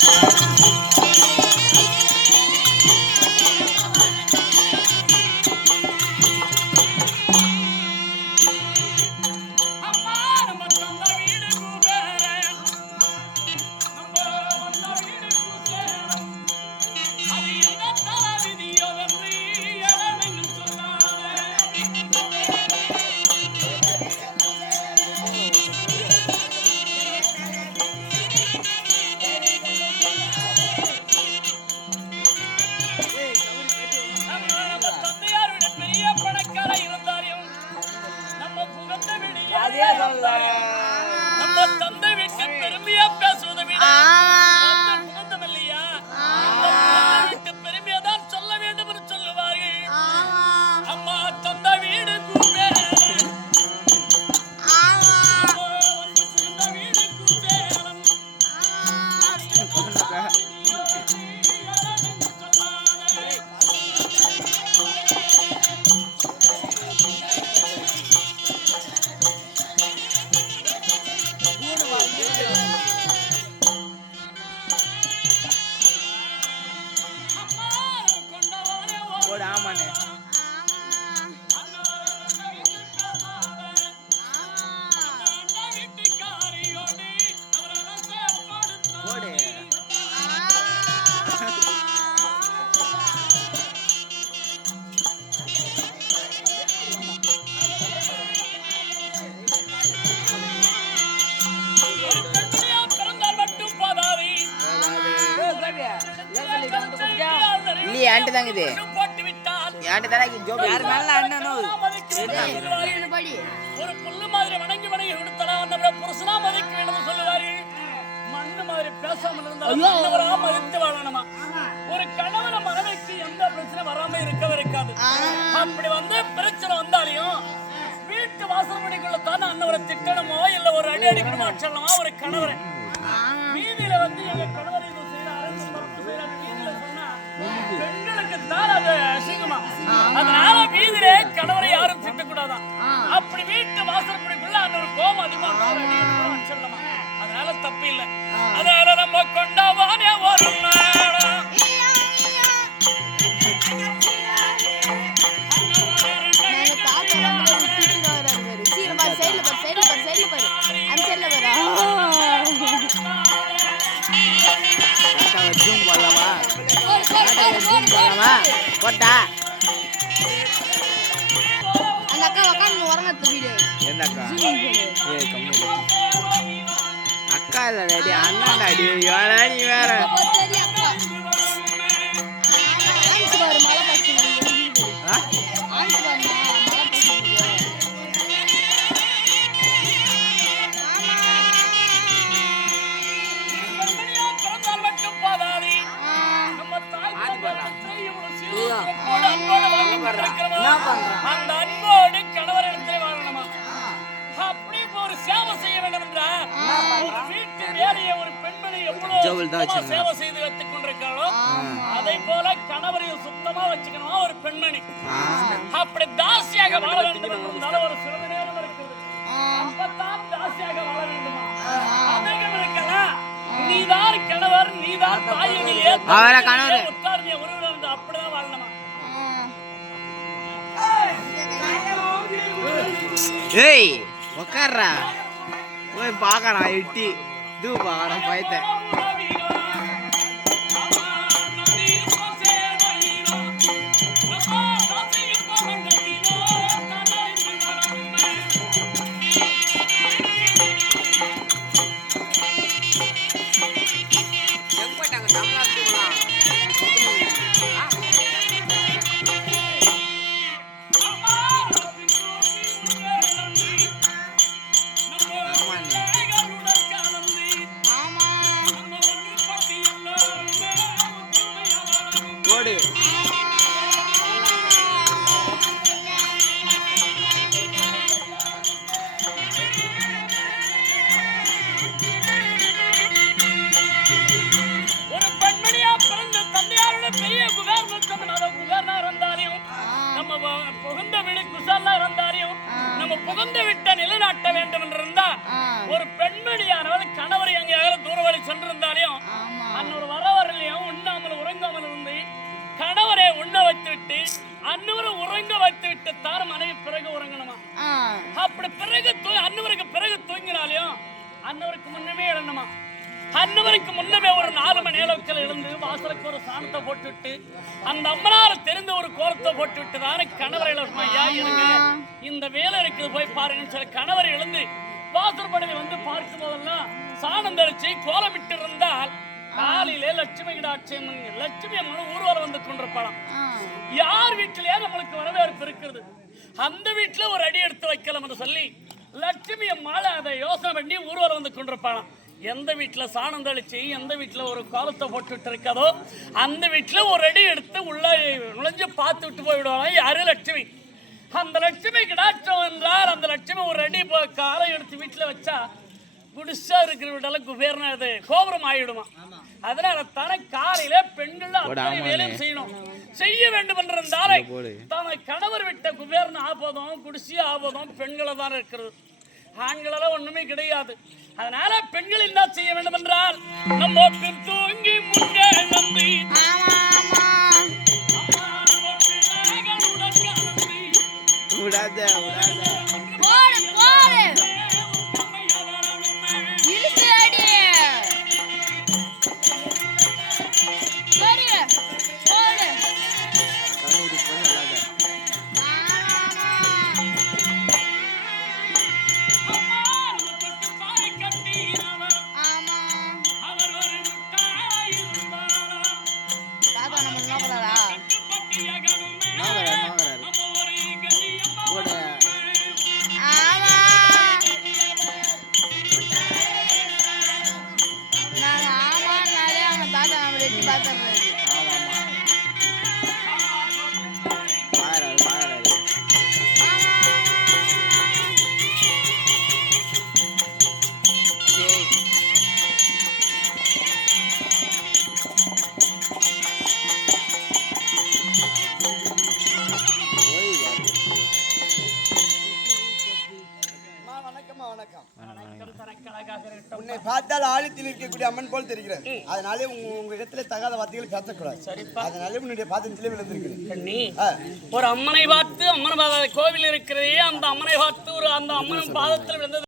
みんなでね。ஆண்டி தாங்க இது ஆண்டி தானே ஜோபி? யார் மேல அண்ணனோ ஒரு புல்லு மாதிரி வணங்கி வணங்கி கொடுத்தலாம் நம்ம புருஷனா மதிக்க வேண்டும் சொல்லுவாரு. மண்ணு மாதிரி பேசாம இருந்தாலும் மதித்து வாழணுமா? ஒரு கணவன மனைவிக்கு எந்த பிரச்சனை வராம இருக்கவே இருக்காது. அப்படி வந்து பிரச்சனை வந்தாலையும் வீட்டு வாசல் படிக்குள்ள தானே அண்ணவரை திட்டணுமோ இல்ல ஒரு அடி அடிக்கணுமோ சொல்லணுமா ஒரு கணவரை? வீதியில வந்து எங்க கணவர் பெண்களுக்கு தான் அது அசிங்கமா அதனால வீதியிலே கணவரை யாரும் திட்டக்கூடாதான். அப்படி வீட்டு வாசல் படிக்குள்ள அந்த ஒரு கோபம் அதிகமா சொல்லலாமா அதனால தப்பு இல்ல. அதனால நம்ம கொண்டாவானே ஒரு நாளா. போடலாமா போட்டா? அந்த அக்கா உக்காந்து உறங்கத்து வீடு எந்த அக்கா ஏ கம்மி அக்கா இல்ல ரெடி அண்ணாண்டா அடி வேற நீ வேற. சேவை செய்து வைத்துக் கொண்டிருக்காளோ, அதை போல கணவரையும் சுத்தமா வச்சுக்கணுமா? ஒரு பெண்மணி. அப்படி தாசியாக வாழ வேண்டும் என்றால் ஒரு சிறிது நேரம் இருக்கிறது. அப்பத்தான் தாசியாக வாழ வேண்டுமா? அதிகம் இருக்கலாம் நீதான் கணவர் நீதான் தாய் நீயே அவரை கணவர். நீ உறவினர் அப்படிதான் வாழணுமா? ஏய் உக்கார்றா. போய் பார்க்கறான் எட்டி இது பார்க்கறான் பயத்தை புகுந்த வீடு குசாலா இருந்தாரையும் நம்ம புகுந்த விட்ட நிலைநாட்ட வேண்டும் என்று இருந்தா ஒரு பெண்மணியானவள் கணவர் எங்கேயாவது தூர வழி அன்னவரை உறங்க வைத்து விட்டு தார மனைவி பிறகு உறங்கணுமா? அப்படி பிறகு அன்னவருக்கு பிறகு தூங்கினாலையும் அன்னவருக்கு முன்னமே எழுந்தமா அன்னவருக்கு முன்னமே ஒரு நாலு மணி நேரத்தில் எழுந்து வாசலுக்கு ஒரு சாணத்தை போட்டுவிட்டு அந்த அம்மனால தெரிந்த ஒரு கோலத்தை போட்டுவிட்டு தானே கணவர் எழுமா ஐயா இருங்க. இந்த வேலை இருக்குது போய் பாருங்கன்னு சொல்லி கணவர் எழுந்து வாசல் படவை வந்து பார்க்கும் போதெல்லாம் சாணம் தரிச்சு கோலமிட்டு இருந்தால் காலையிலே லட்சுமி கிடாட்சி லட்சுமி அம்மன் ஊர்வலம் வந்து கொண்டிருப்பாளாம். யார் வீட்டிலேயே நம்மளுக்கு வரவேற்பு இருக்கிறது? அந்த வீட்டுல ஒரு அடி எடுத்து வைக்கலாம் என்று சொல்லி லட்சுமி அம்மாள் அதை யோசனை பண்ணி ஊர்வலம் வந்து கொண்டிருப்பாளாம். எந்த வீட்டுல சாணம் தெளிச்சு எந்த வீட்டுல ஒரு கோலத்தை போட்டுட்டு இருக்கதோ அந்த வீட்டுல ஒரு அடி எடுத்து உள்ள நுழைஞ்சு பார்த்து விட்டு போய்விடுவாங்க யாரு லட்சுமி. அந்த லட்சுமி கிடாட்சம் என்றால் அந்த லட்சுமி ஒரு அடி காலை எடுத்து வீட்டுல வச்சா குடிசா இருக்கிற வீட்டெல்லாம் குபேரனா இது கோபுரம் ஆயிடுமா அதனால தானே காலையில பெண்கள் அத்தனை வேலையும் செய்யணும். செய்ய வேண்டும் என்றிருந்தாலே தன கணவர் விட்ட குபேரன் ஆபதம் குடிசி ஆபதம் பெண்களை தான் இருக்கிறது. ஆண்களெல்லாம் ஒண்ணுமே கிடையாது. அதனால பெண்கள் என்ன செய்ய வேண்டும் என்றால் நம்ம பின் বাজাবে உன்னை பார்த்தால் ஆழத்தில் இருக்கக்கூடிய அம்மன் போல் தெரிகிறது அதனாலே உங்க உங்க இடத்துல தகாத வார்த்தைகள் பேசக்கூடாது. அதனாலே உன்னுடைய பாதத்திலே விழுந்திருக்கிறேன். ஒரு அம்மனை பார்த்து அம்மன் கோவில் இருக்கிறதே அந்த அம்மனை பார்த்து ஒரு அந்த அம்மன் பாதத்தில் விழுந்தது.